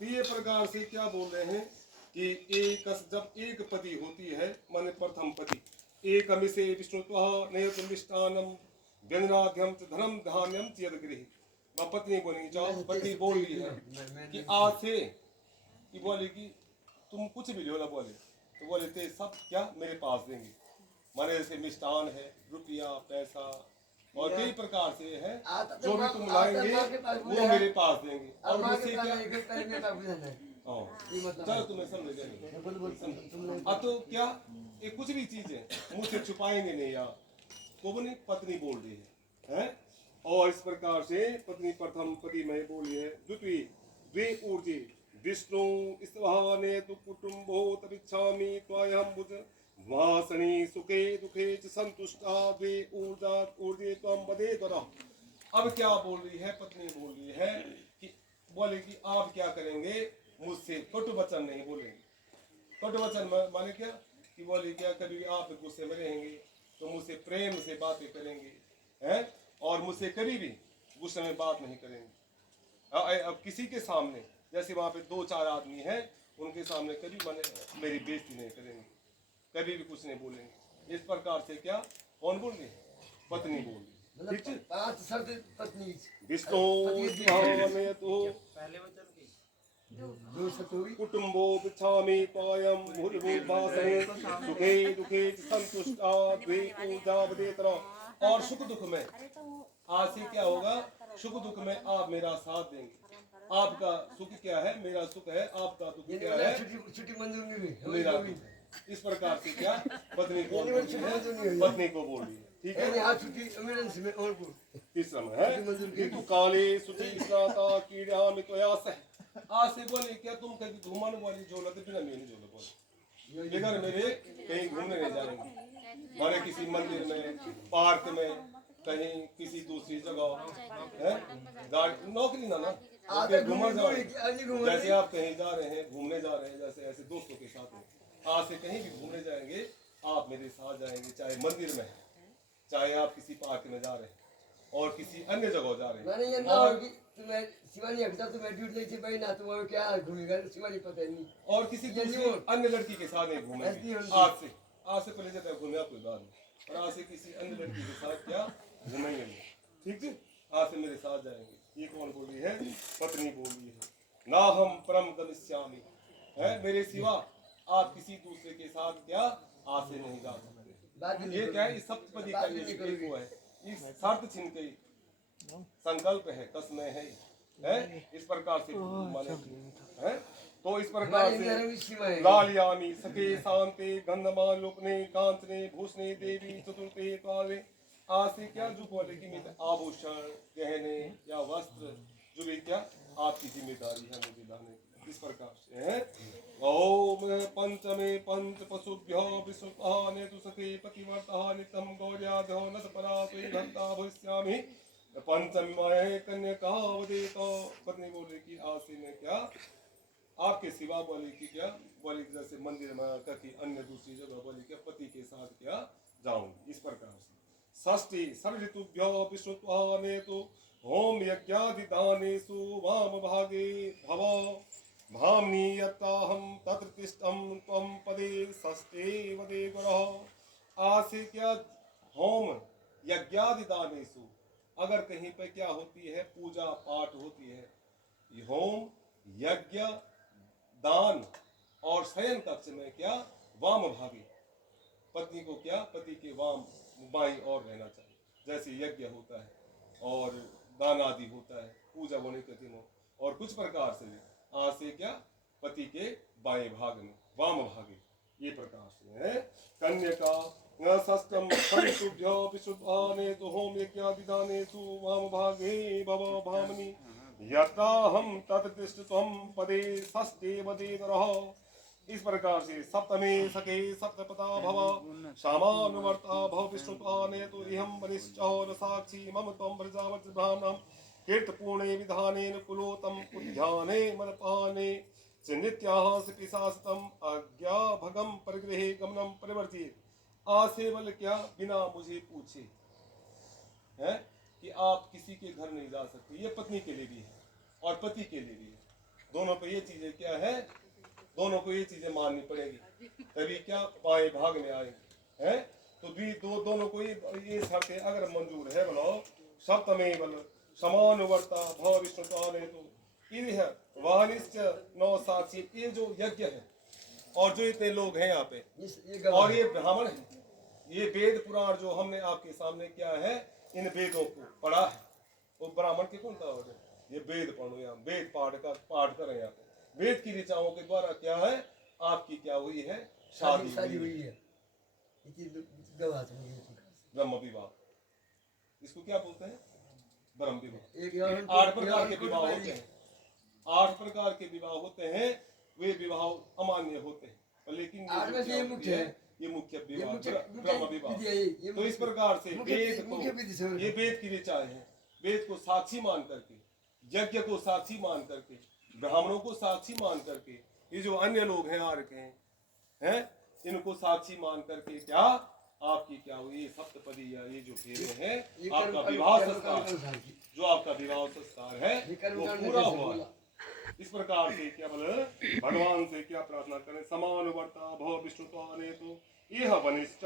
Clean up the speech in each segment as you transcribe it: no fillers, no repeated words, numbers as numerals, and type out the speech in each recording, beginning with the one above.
तो ये प्रकार से क्या बोल रहे हैं कि जब एक पति होती है माने प्रथम पति एक अमिसे विष्णुत्वः नयतुं मिष्टान्नं व्यंजनाद्यम च धनम धान्यम चेद गृह। पत्नी बोलेगी जाओ, पति बोल रही है कि आज से कि बोले कि तुम कुछ भी लो ना, बोले तो बोले थे सब क्या मेरे पास देंगे, माने जैसे मिष्टान है, रुपया पैसा और कई प्रकार से है, जो भी तुम लाएंगे वो मेरे पास देंगे। और मुझसे क्या चलो तुम्हें समझ गए। अब तो क्या ये कुछ भी चीज है मुझसे छुपाएंगे नहीं यार, को बोले पत्नी बोल रही है? और इस प्रकार से पत्नी प्रथम पति में बोली है। द्वितीय द्वे ऊर्जे विष्णु स्तवाने तु कुटुंबो तपिच्छामि त्वयं बुझ वासनी सुखे दुखे च संतुष्टा द्वे ऊर्जा ऊर्जे त्वं वदे करो। अब क्या बोल रही है पत्नी? बोल रही है कि बोले कि आप क्या करेंगे, मुझसे कटु वचन नहीं बोलेंगे। कटु वचन माने क्या कि बोले क्या कभी आप गुस्से में रहेंगे तो मुझसे प्रेम से बातें करेंगे हैं, और मुझसे कभी भी गुस्से में बात नहीं करेंगे। अब किसी के सामने जैसे वहाँ पे 2-4 आदमी हैं, उनके सामने कभी मैंने मेरी बेइज्जती नहीं करेंगे, कभी भी कुछ नहीं बोलेंगे। इस प्रकार से क्या कौन बोल रही? पत्नी बोल रही। ठीक है, 5 शब्द पत्नी विष्णु कुटुंबो पिछामि त्वयं भूर्भुवस्सुः सुखे दुखे संतुष्टा द्वे ऊर्जावदेतरा। और सुख दुख में आज से क्या होगा, सुख दुख में आप मेरा साथ देंगे। आपका सुख क्या है, मेरा सुख है, आपका दुख क्या है, छुट्टी मंजूर नहीं हुई मेरा दुख है। इस प्रकार से क्या पत्नी को बोल रही है, पत्नी को बोल रही है। ठीक है, तीसरा में है तू काले सुची स्नाता कीड़ा में तो आस है। आज से बोले क्या तुम कभी घुमाने वाली झोला तो बिना मेरी झोला बोले बेगर मेरे कहीं घूमने नहीं जाएंगे, माने किसी मंदिर में, पार्क में, कहीं किसी दूसरी जगह है, गाड़ी नौकरी ना घूमने जा रहे हैं। जैसे आप कहीं जा रहे हैं, घूमने जा रहे हैं, जैसे ऐसे दोस्तों के साथ में, आज से कहीं भी घूमने जाएंगे आप मेरे साथ जाएंगे, चाहे मंदिर में, चाहे आप किसी पार्क में जा रहे हैं और किसी अन्य जगह जा रहे हैं। और किसी दूसरी अन्य लड़की के साथ नहीं घूमेंगे। आज से पहले जाता घूमेगा कोई बात नहीं, और आज से किसी अन्य लड़की के साथ क्या घूमेंगे नहीं। ठीक है, आज से मेरे साथ जाएंगे। ये कौन बोल रही है? पत्नी बोल रही है। ना हम परम गमिष्यामि है, मेरे सिवा आप किसी दूसरे के साथ क्या आज से नहीं जा सकते। ये क्या है, इस सप्तपदी का ये वो है, इस शर्त छिन गई संकल्प है, कसमें है इस प्रकार से माने है। तो इस प्रकार से लालियामी सखे शांति गंधमान लोकने कांचने भूषणे देवी चतुर्थे काले। आज से क्या जो बोले कि मित्र आभूषण गहने या वस्त्र जो भी क्या आपकी जिम्मेदारी है मुझे लाने की। इस प्रकार से है। ओम पंचमे पंच पशुभ्यो विश्वपाने तु सखे पतिवर्तः नित्यं गौर्याधो नसपरा त्वयि भक्ता भविष्यामि। पंचमे कन्यकावदेतो। पत्नी बोले कि आज से मैं क्या आपके सिवा बोले कि क्या बोले कि जैसे मंदिर में कहीं अन्य दूसरी जगह बोले क्या पति के साथ क्या जाऊंगी। इस प्रकार से षष्ठी सर्व ऋतुभ्यो विश्वत्वाने तो होम यज्ञादिदानेषु वाम भागे भव भामनी यत्ताहं तत्र तिष्ठं त्वं पदे षष्ठे वदे गुरः। आज से क्या होम यज्ञादिदानेषु, अगर कहीं पे क्या होती है पूजा पाठ होती है, होम यज्ञ दान और शयन कक्ष में क्या वाम भागी पत्नी को क्या पति के वाम बाई और रहना चाहिए। जैसे यज्ञ होता है और दान आदि होता है पूजा होने के दिनों, और कुछ प्रकार से आज से क्या पति के बाएं भाग में वाम भागे। ये प्रकार से है। कन्यका षष्ठम फलितुभ्यो विशुद्धाने तो होम यज्ञादिदानेषु वाम भागे भव भामनी यताहं तत्तिष्ठत्वं पदे षष्ठे वदे नरः। इस प्रकार से सप्तमे सखे सप्तपदा भव सामानुवर्ता भव विष्णुत्वाने तो इहं वनिश्चौ साक्षी मम त्वं प्रजावत्सभानां कीर्तपूर्णे विधानेन कुलोतं उद्याने मदपाने च नित्याः पिशाचितम् अज्ञाभगं परिगृहे गमनं परिवर्तित। आज से बल क्या बिना मुझे पूछे है कि आप किसी के घर नहीं जा सकते। ये पत्नी के लिए भी है और पति के लिए भी है। दोनों पे ये चीजें क्या है, दोनों को ये चीजें माननी पड़ेगी, तभी क्या बाएं भाग में आएंगे हैं। तो दोनों को ये शर्तें अगर मंजूर है बोलो सप्तमे बल समानुवर्ता भव विष्णुता ने तो ये वानिश्च नौ साक्षी, ये जो यज्ञ है और जो इतने लोग हैं यहाँ पे और ये ब्राह्मण है, ये वेद पुराण जो हमने आपके सामने क्या है, इन वेदों को पढ़ा है। वो ब्राह्मण की कौन था, ये वेद पढ़ो, यहाँ वेद पाठ करें यहाँ पे। वेद की ऋचाओं के द्वारा क्या है, आपकी क्या हुई है, शादी हुई है, ब्रह्म विवाह, इसको क्या बोलते हैं, ब्रह्म विवाह। 8 प्रकार के विवाह होते हैं, 8 प्रकार के विवाह होते हैं, वे विवाह अमान्य होते हैं, लेकिन ये मुख्य विवाह ब्रह्म विवाह। तो इस प्रकार से वेद को, ये वेद की ऋचाएं हैं, वेद को साक्षी मान करके, यज्ञ को साक्षी मान करके, ब्राह्मणों को साक्षी मान करके, ये जो अन्य लोग हैं आ रखे हैं, इनको साक्षी मान करके क्या आपकी क्या हुई सप्तपदी या ये जो फेरे हैं, आपका विवाह संस्कार, जो आपका विवाह संस्कार है वो पूरा हुआ। इस प्रकार से क्या बोले, भगवान से क्या प्रार्थना करें, समानुवर्ता भव विष्णुत्वा ने तो यह वनिष्ठ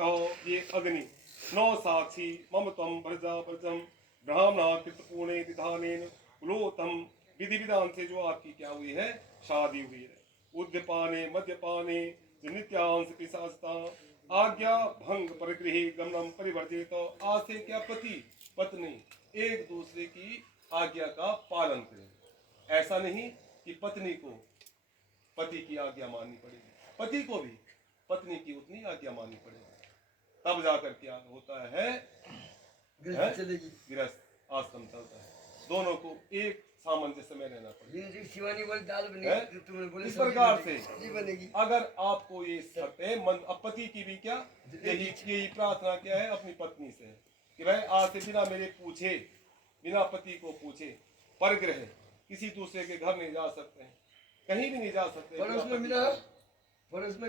ये अग्नि नौ साक्षी मम तम प्रजा प्रजम ब्राह्मणा कृतपूर्णे विधानेन कुलोतम, विधि विधान से जो आपकी क्या हुई है, शादी हुई है। उद्यपाने मद्यपाने नित्यांश पिशाचता आज्ञा भंग परिगृहे गमनम परिवर्जित, तो आज से क्या पति पत्नी एक दूसरे की आज्ञा का पालन करें। ऐसा नहीं कि पत्नी को पति की आज्ञा माननी पड़ेगी, पति को भी पत्नी की उतनी आज्ञा माननी पड़ेगी, तब जाकर क्या होता है, गृहस्थ आश्रम चलता है। दोनों को एक सामंजस्य में रहना पड़ेगा। इस प्रकार से अगर आपको ये शर्तें, पति की भी क्या यही प्रार्थना क्या है अपनी पत्नी से, कि भाई आज से बिना मेरे पूछे, बिना पति को पूछे परग्रह किसी दूसरे के घर नहीं जा सकते हैं, कहीं भी नहीं जा सकते।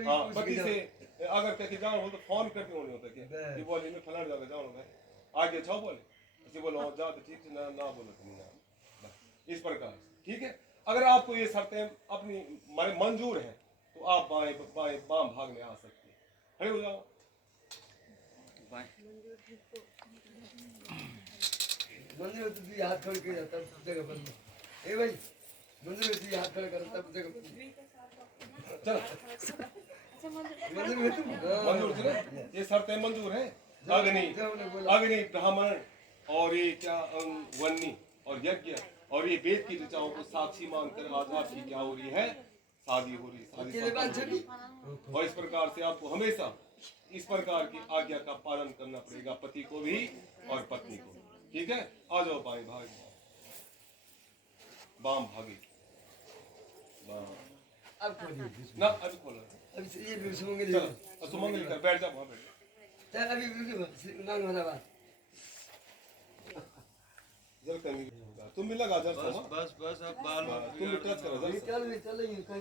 हाँ, पति से अगर कहीं जाओ हो तो फोन करके होने होता क्या, ये बोले मैं फलाना जगह जाऊँ भाई, आगे जाओ बोले, ऐसे बोलो जा तो ठीक है, ना बोलो तुम ना, इस प्रकार ठीक है। अगर आपको ये शर्तें अपनी मंजूर है तो आप बाम भाग में आ सकते हैं, खड़े हो जाओ। मंदिर में तुझे हाथ खड़े कर जाता है जगह पर, ए भाई मंदिर में तुझे हाथ खड़े करता है जगह पर, चल मंदिर में तुम मंजूर है, ये शर्तें मंजूर है। अग्नि ब्राह्मण और ये क्या वन्नी और यज्ञ और ये वेद की ऋचाओं को साक्षी मानकर आज आपकी क्या हो रही है, शादी हो रही है। और इस प्रकार से आपको हमेशा इस प्रकार की आज्ञा का पालन करना पड़ेगा, पति को भी और पत्नी को। ठीक है, आ जाओ बाएं भाग, बाम भागे ना, अभी खोलो, ये सुमंगली कर बैठ जा, वहां बैठ जा, अभी तुम भी लगा जा, बस बस अब बाल तुम भी टच करो चल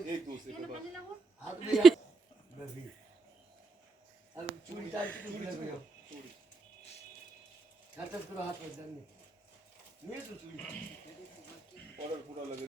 एक दूसरे के बस। हाथ में अब चूड़ी डाल के चूड़ी लगाओ, हाथ में हाथ में डालने, मेरे तो चूड़ी पूरा लगे।